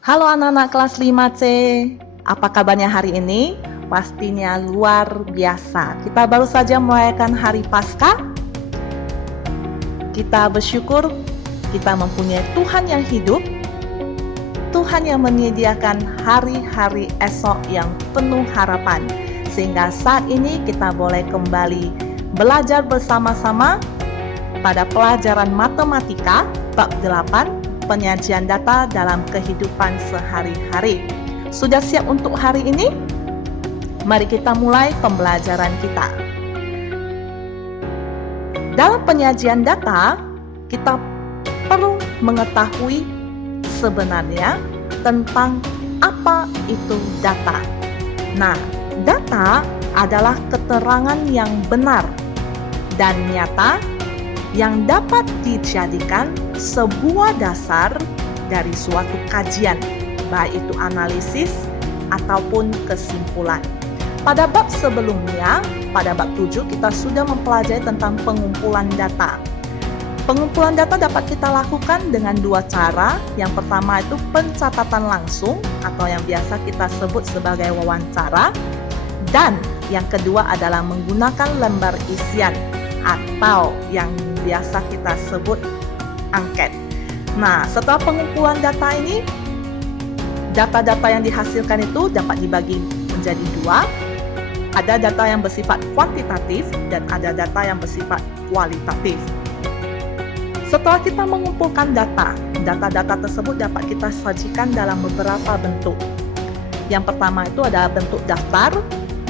Halo anak-anak kelas 5C, apa kabarnya hari ini? Pastinya luar biasa. Kita baru saja merayakan hari Paskah. Kita bersyukur kita mempunyai Tuhan yang hidup, Tuhan yang menyediakan hari-hari esok yang penuh harapan. Sehingga saat ini kita boleh kembali belajar bersama-sama pada pelajaran matematika bab 8, penyajian data dalam kehidupan sehari-hari. Sudah siap untuk hari ini? Mari kita mulai pembelajaran kita. Dalam penyajian data, kita perlu mengetahui sebenarnya tentang apa itu data. Nah, data adalah keterangan yang benar dan nyata yang dapat dijadikan sebuah dasar dari suatu kajian, baik itu analisis ataupun kesimpulan. Pada bab sebelumnya, pada bab 7, kita sudah mempelajari tentang pengumpulan data. Pengumpulan data dapat kita lakukan dengan dua cara. Yang pertama itu pencatatan langsung atau yang biasa kita sebut sebagai wawancara. Dan yang kedua adalah menggunakan lembar isian atau yang biasa kita sebut angket. Nah, setelah pengumpulan data ini, data-data yang dihasilkan itu dapat dibagi menjadi dua. Ada data yang bersifat kuantitatif dan ada data yang bersifat kualitatif. Setelah kita mengumpulkan data-data tersebut dapat kita sajikan dalam beberapa bentuk. Yang pertama itu ada bentuk daftar,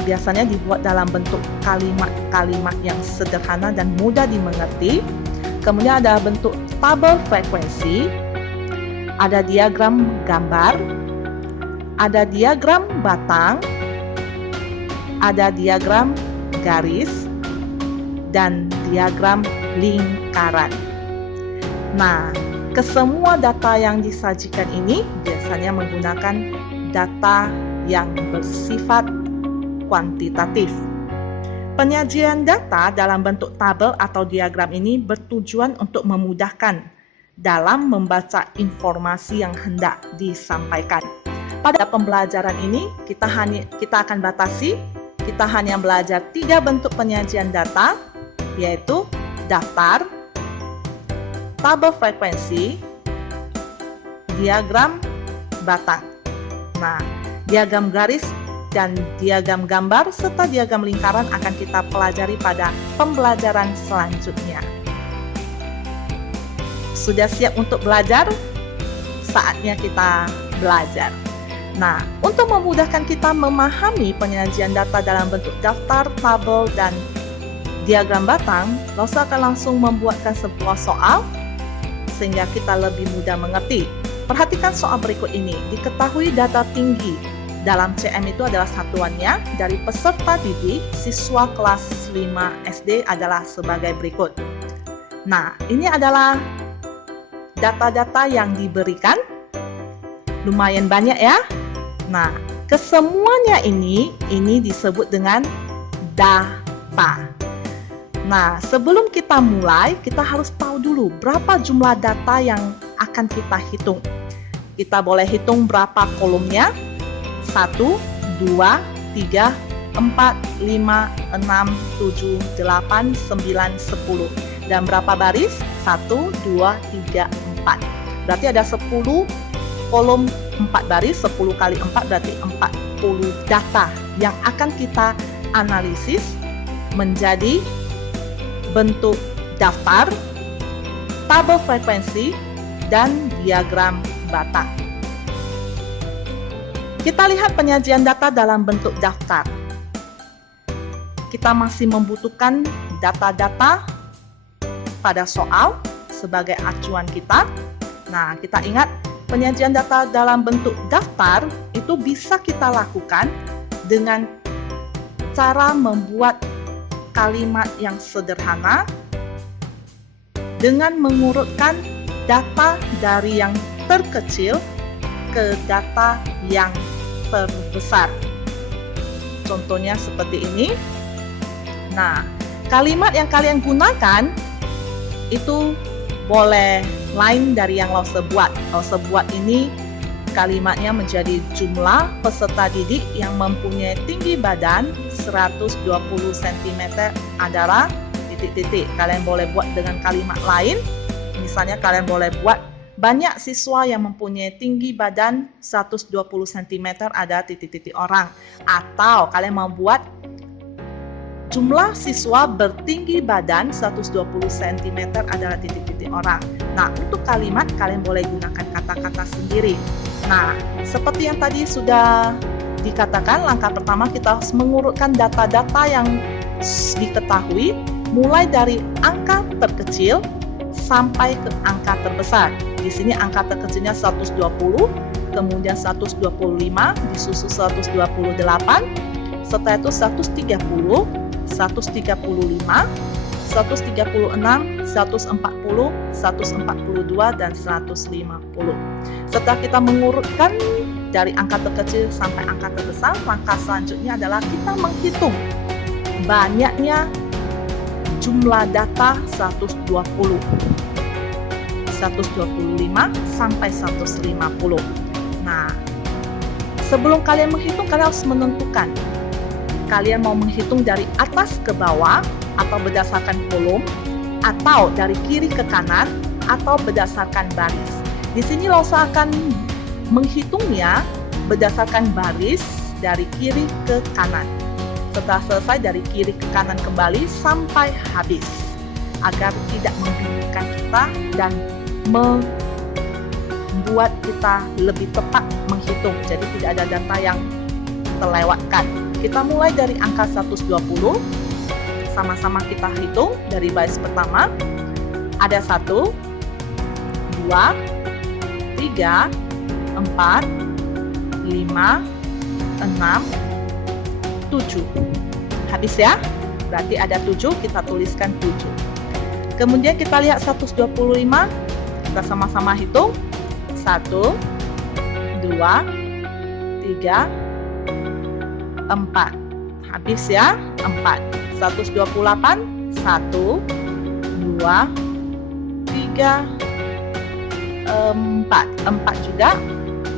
biasanya dibuat dalam bentuk kalimat-kalimat yang sederhana dan mudah dimengerti. Kemudian ada bentuk tabel frekuensi, ada diagram gambar, ada diagram batang, ada diagram garis, dan diagram lingkaran. Nah, kesemua data yang disajikan ini biasanya menggunakan data yang bersifat kuantitatif. Penyajian data dalam bentuk tabel atau diagram ini bertujuan untuk memudahkan dalam membaca informasi yang hendak disampaikan. Pada pembelajaran ini kita akan batasi, kita hanya belajar 3 bentuk penyajian data, yaitu daftar, tabel frekuensi, diagram batang. Nah, diagram garis dan diagram gambar serta diagram lingkaran akan kita pelajari pada pembelajaran selanjutnya. Sudah siap untuk belajar? Saatnya kita belajar. Nah, untuk memudahkan kita memahami penyajian data dalam bentuk daftar, tabel, dan diagram batang, Rosa akan langsung membuatkan sebuah soal sehingga kita lebih mudah mengerti. Perhatikan soal berikut ini. Diketahui data tinggi dalam CM itu adalah satuannya dari peserta didik siswa kelas 5 SD adalah sebagai berikut. Nah, ini adalah data-data yang diberikan. Lumayan banyak ya. Nah, kesemuanya ini disebut dengan data. Nah, sebelum kita mulai, kita harus tahu dulu berapa jumlah data yang akan kita hitung. Kita boleh hitung berapa kolomnya. 1, 2, 3, 4, 5, 6, 7, 8, 9, 10. Dan berapa baris? 1, 2, 3, 4. Berarti ada 10 kolom 4 baris, 10 kali 4 berarti 40 data yang akan kita analisis menjadi bentuk daftar, tabel frekuensi, dan diagram batang. Kita lihat penyajian data dalam bentuk daftar. Kita masih membutuhkan data-data pada soal sebagai acuan kita. Nah, kita ingat penyajian data dalam bentuk daftar itu bisa kita lakukan dengan cara membuat kalimat yang sederhana dengan mengurutkan data dari yang terkecil ke data yang terbesar. Contohnya seperti ini. Nah, kalimat yang kalian gunakan itu boleh lain dari yang Lause buat. Lause buat ini kalimatnya menjadi jumlah peserta didik yang mempunyai tinggi badan 120 cm adalah titik-titik. Kalian boleh buat dengan kalimat lain. Misalnya kalian boleh buat banyak siswa yang mempunyai tinggi badan 120 cm ada titik-titik orang. Atau kalian mau buat jumlah siswa bertinggi badan 120 cm adalah titik-titik orang. Nah, untuk kalimat kalian boleh gunakan kata-kata sendiri. Nah, seperti yang tadi sudah dikatakan, langkah pertama kita harus mengurutkan data-data yang diketahui mulai dari angka terkecil sampai ke angka terbesar. Di sini angka terkecilnya 120, kemudian 125, disusul 128, setelah itu 130, 135, 136, 140, 142, dan 150. Setelah kita mengurutkan dari angka terkecil sampai angka terbesar, langkah selanjutnya adalah kita menghitung banyaknya jumlah data 125 sampai 150. Nah, sebelum kalian menghitung, kalian harus menentukan kalian mau menghitung dari atas ke bawah atau berdasarkan kolom, atau dari kiri ke kanan, atau berdasarkan baris. Di sini Lausa akan menghitungnya berdasarkan baris dari kiri ke kanan. Setelah selesai dari kiri ke kanan kembali sampai habis, agar tidak membingungkan kita dan membuat kita lebih tepat menghitung. Jadi tidak ada data yang terlewatkan. Kita mulai dari angka 120, sama-sama kita hitung dari baris pertama. Ada 1, 2, 3, 4, 5, 6, 7. Habis ya? Berarti ada 7, kita tuliskan 7. Kemudian kita lihat 125, kita sama-sama hitung. 1, 2, 3, 4. Habis ya? 4. 128, 1, 2, 3, 4. 4 juga.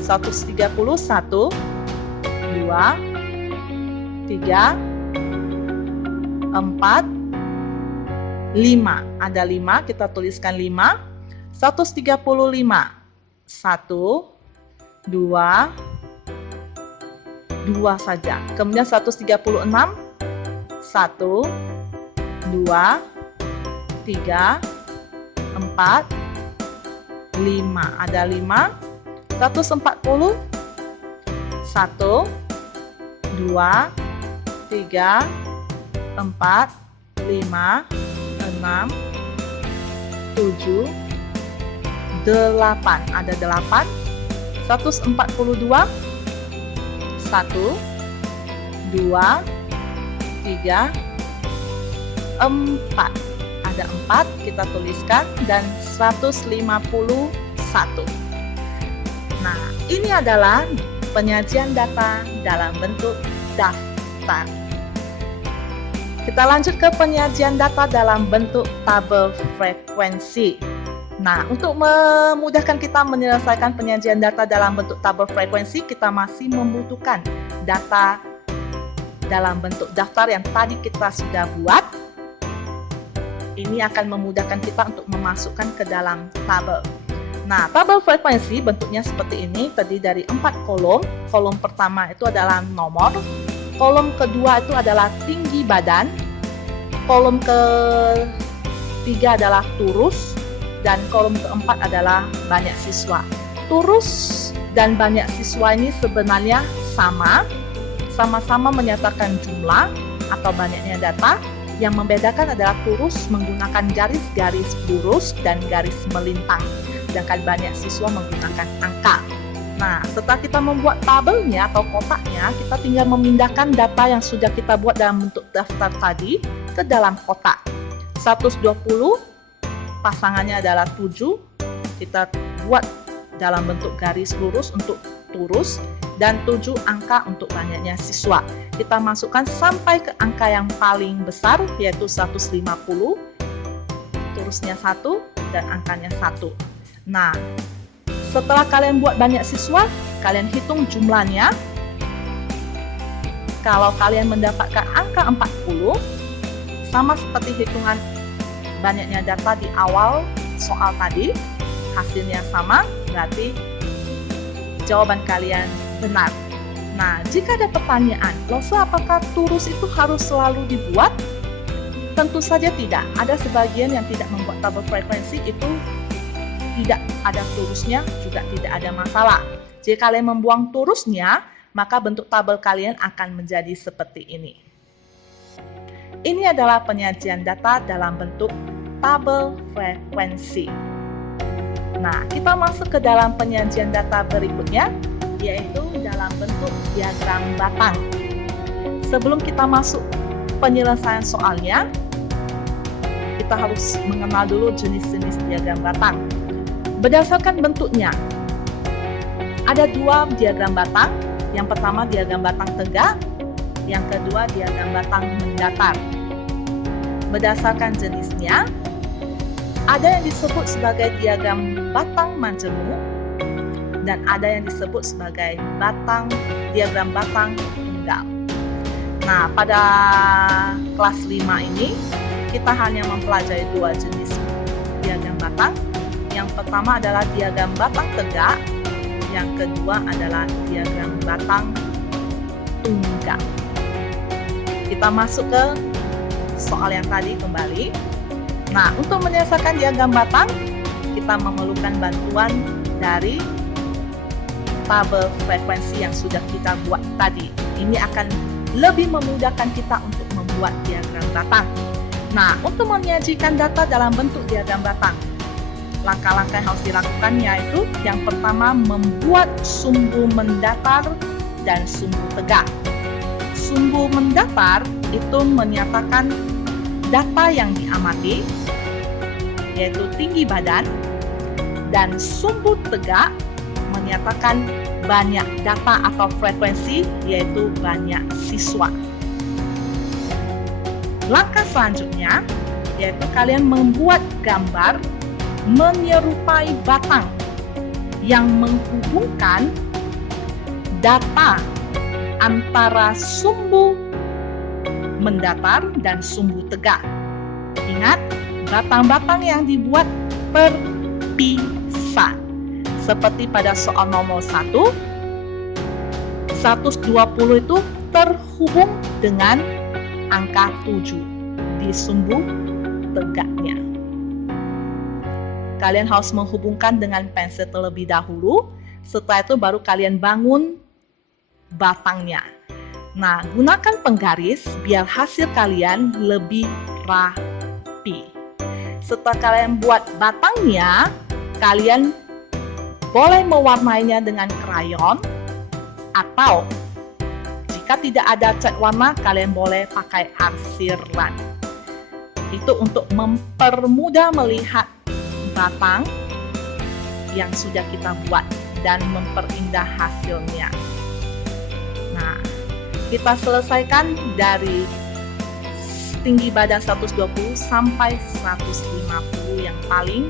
130, 1, 2, 3, 4, 5. Ada 5, kita tuliskan 5. 135, 1, 2, 2 saja. Kemudian 136, 1, 2, 3, 4, 5. Ada 5. 140, 1, 2, 3, 4, 5, 6, 7, 8. Ada 8. 142, 1, 2, 3, 4. Ada 4, kita tuliskan, dan 151. Nah, ini adalah penyajian data dalam bentuk daftar. Kita lanjut ke penyajian data dalam bentuk tabel frekuensi. Nah, untuk memudahkan kita menyelesaikan penyajian data dalam bentuk tabel frekuensi, kita masih membutuhkan data dalam bentuk daftar yang tadi kita sudah buat. Ini akan memudahkan kita untuk memasukkan ke dalam tabel. Nah, tabel frekuensi bentuknya seperti ini, terdiri dari 4 kolom. Kolom pertama itu adalah nomor, kolom kedua itu adalah tinggi badan, kolom ketiga adalah turus, dan kolom keempat adalah banyak siswa. Turus dan banyak siswa ini sebenarnya sama-sama menyatakan jumlah atau banyaknya data. Yang membedakan adalah turus menggunakan garis-garis lurus dan garis melintang, sedangkan banyak siswa menggunakan angka. Nah, setelah kita membuat tabelnya atau kotaknya, kita tinggal memindahkan data yang sudah kita buat dalam bentuk daftar tadi ke dalam kotak. 120 pasangannya adalah 7, kita buat dalam bentuk garis lurus untuk turus, dan 7 angka untuk banyaknya siswa. Kita masukkan sampai ke angka yang paling besar, yaitu 150, turusnya 1 dan angkanya 1. Nah, Setelah kalian buat banyak siswa, kalian hitung jumlahnya. Kalau kalian mendapatkan angka 40, sama seperti hitungan banyaknya data di awal soal tadi, hasilnya sama, berarti jawaban kalian benar. Nah, jika ada pertanyaan, apakah turus itu harus selalu dibuat? Tentu saja tidak. Ada sebagian yang tidak membuat tabel frekuensi itu tidak ada turusnya, juga tidak ada masalah. Jika kalian membuang turusnya, maka bentuk tabel kalian akan menjadi seperti ini. Ini adalah penyajian data dalam bentuk tabel frekuensi. Nah, kita masuk ke dalam penyajian data berikutnya, yaitu dalam bentuk diagram batang. Sebelum kita masuk penyelesaian soalnya, kita harus mengenal dulu jenis-jenis diagram batang. Berdasarkan bentuknya, ada dua diagram batang. Yang pertama diagram batang tegak, yang kedua diagram batang mendatar. Berdasarkan jenisnya, ada yang disebut sebagai diagram batang majemuk dan ada yang disebut sebagai diagram batang tunggal. Nah, pada kelas 5 ini kita hanya mempelajari dua jenis diagram batang. Yang pertama adalah diagram batang tegak, yang kedua adalah diagram batang tunggal. Kita masuk ke soal yang tadi kembali. Nah, untuk menyelesaikan diagram batang, kita memerlukan bantuan dari tabel frekuensi yang sudah kita buat tadi. Ini akan lebih memudahkan kita untuk membuat diagram batang. Nah, untuk menyajikan data dalam bentuk diagram batang, langkah-langkah yang harus dilakukan yaitu yang pertama membuat sumbu mendatar dan sumbu tegak. Sumbu mendatar itu menyatakan data yang diamati, yaitu tinggi badan, dan sumbu tegak menyatakan banyak data atau frekuensi, yaitu banyak siswa. Langkah selanjutnya yaitu kalian membuat gambar menyerupai batang yang menghubungkan data antara sumbu mendatar dan sumbu tegak. Ingat, batang-batang yang dibuat terpisah. Seperti pada soal nomor 1, 120 itu terhubung dengan angka 7 di sumbu tegaknya. Kalian harus menghubungkan dengan pensil terlebih dahulu, setelah itu baru kalian bangun batangnya. Nah, gunakan penggaris biar hasil kalian lebih rapi. Setelah kalian buat batangnya, kalian boleh mewarnainya dengan krayon, atau jika tidak ada cat warna, kalian boleh pakai arsiran. Itu untuk mempermudah melihat batang yang sudah kita buat dan memperindah hasilnya. Nah, kita selesaikan dari tinggi badan 120 sampai 150 yang paling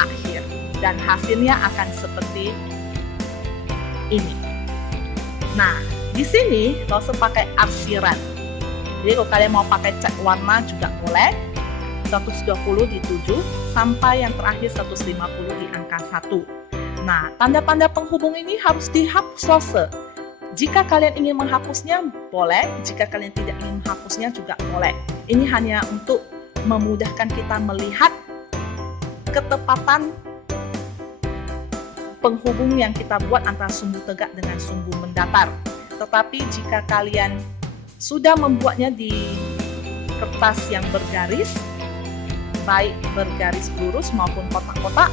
akhir, dan hasilnya akan seperti ini. Nah, di sini nggak usah pakai arsiran. Jadi kalau kalian mau pakai cat warna juga boleh. 120 di 7 sampai yang terakhir 150 di angka 1. Nah, tanda-tanda penghubung ini harus dihapus lose. Jika kalian ingin menghapusnya boleh, jika kalian tidak ingin menghapusnya juga boleh. Ini hanya untuk memudahkan kita melihat ketepatan penghubung yang kita buat antara sumbu tegak dengan sumbu mendatar. Tetapi jika kalian sudah membuatnya di kertas yang bergaris, baik bergaris lurus maupun kotak-kotak,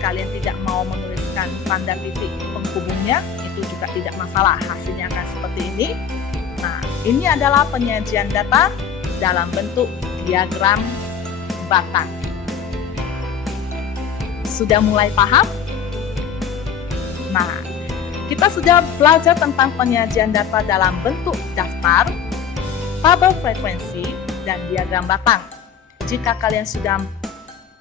kalian tidak mau menuliskan tanda titik penghubungnya, itu juga tidak masalah, hasilnya akan seperti ini. Nah, ini adalah penyajian data dalam bentuk diagram batang. Sudah mulai paham? Nah, kita sudah belajar tentang penyajian data dalam bentuk daftar, tabel frekuensi, dan diagram batang. Jika kalian sudah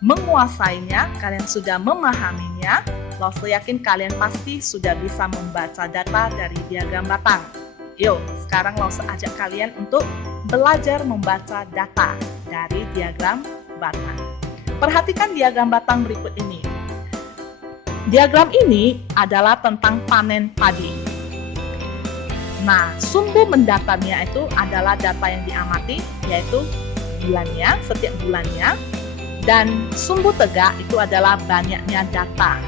menguasainya, kalian sudah memahaminya, Lause yakin kalian pasti sudah bisa membaca data dari diagram batang. Yuk, sekarang Lause ajak kalian untuk belajar membaca data dari diagram batang. Perhatikan diagram batang berikut ini. Diagram ini adalah tentang panen padi. Nah, sumber mendatarnya itu adalah data yang diamati, yaitu bulannya, setiap bulannya. Dan sumbu tegak itu adalah banyaknya data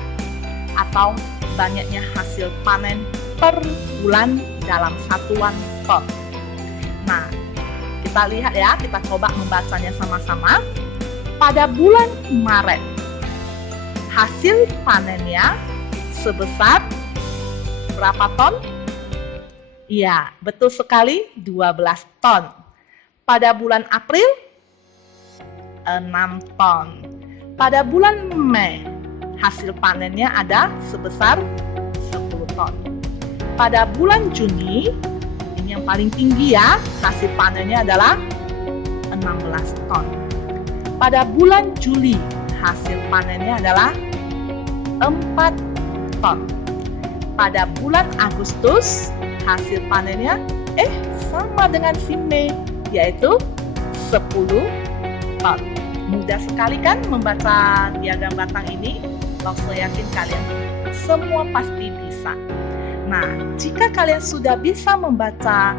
atau banyaknya hasil panen per bulan dalam satuan ton. Nah, kita lihat ya, kita coba membacanya sama-sama. Pada bulan Maret, hasil panennya sebesar berapa ton? Iya, betul sekali, 12 ton. Pada bulan April, 6 ton. Pada bulan Mei, hasil panennya ada sebesar 10 ton. Pada bulan Juni, ini yang paling tinggi ya, hasil panennya adalah 16 ton. Pada bulan Juli, hasil panennya adalah 4 ton. Pada bulan Agustus, hasil panennya sama dengan si Mei, yaitu 10 ton. Mudah sekali kan membaca diagram batang ini? Lause yakin kalian semua pasti bisa. Nah, jika kalian sudah bisa membaca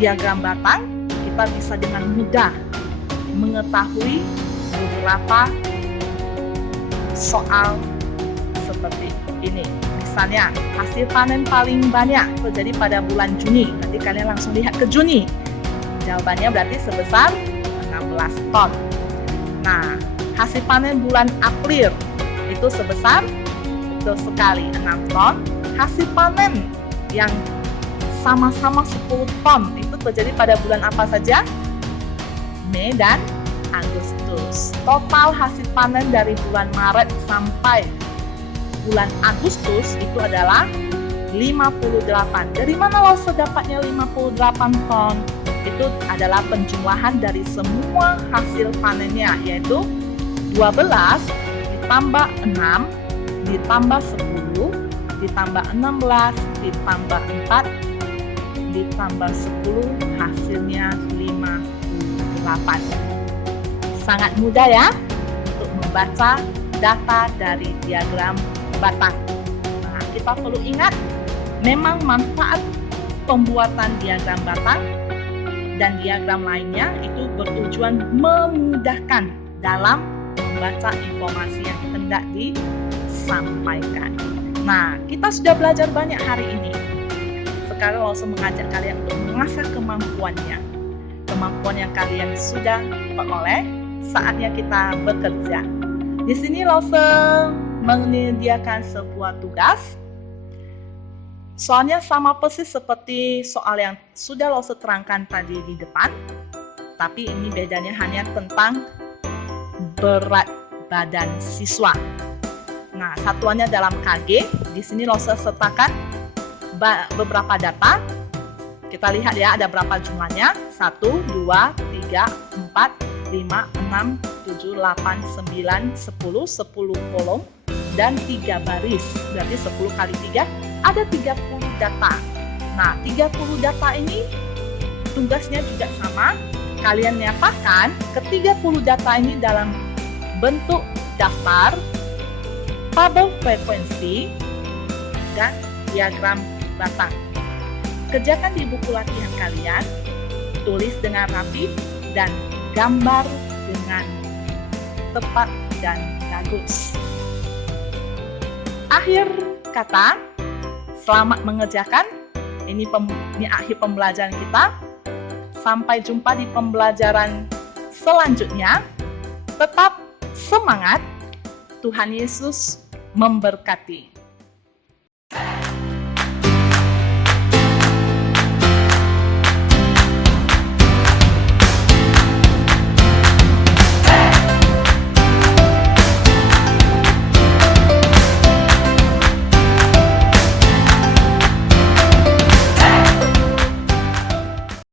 diagram batang, kita bisa dengan mudah mengetahui beberapa soal seperti ini. Misalnya, hasil panen paling banyak terjadi pada bulan Juni. Nanti kalian langsung lihat ke Juni. Jawabannya berarti sebesar 16 ton. Nah, hasil panen bulan April itu sebesar, betul sekali, 6 ton. Hasil panen yang sama-sama 10 ton itu terjadi pada bulan apa saja? Mei dan Agustus. Total hasil panen dari bulan Maret sampai bulan Agustus itu adalah 58. Dari mana Lause dapatnya 58 ton? Itu adalah penjumlahan dari semua hasil panennya, yaitu 12 ditambah 6 ditambah 10 ditambah 16 ditambah 4 ditambah 10, hasilnya 58. Sangat mudah ya untuk membaca data dari diagram batang. Nah, kita perlu ingat, memang manfaat pembuatan diagram batang dan diagram lainnya itu bertujuan memudahkan dalam membaca informasi yang hendak disampaikan. Nah, kita sudah belajar banyak hari ini. Sekarang Lause mengajak kalian untuk mengasah kemampuannya. Kemampuan yang kalian sudah peroleh, saatnya kita bekerja. Di sini Lause menyediakan sebuah tugas. Soalnya sama persis seperti soal yang sudah Lause terangkan tadi di depan, tapi ini bedanya hanya tentang berat badan siswa. Nah, satuannya dalam kg. Di sini Lause sertakan beberapa data. Kita lihat ya, ada berapa jumlahnya? 1, 2, 3, 4, 5, 6, 7, 8, 9, 10, 10 kolom, dan 3 baris. Berarti 10 kali 3, ada 30 data. Nah, 30 data ini tugasnya juga sama. Kalian nyatakan ke 30 data ini dalam bentuk daftar, tabel frekuensi, dan diagram batang. Kerjakan di buku latihan kalian, tulis dengan rapi, dan gambar dengan tepat dan bagus. Akhir kata, selamat mengerjakan. Ini akhir pembelajaran kita. Sampai jumpa di pembelajaran selanjutnya. Tetap semangat. Tuhan Yesus memberkati.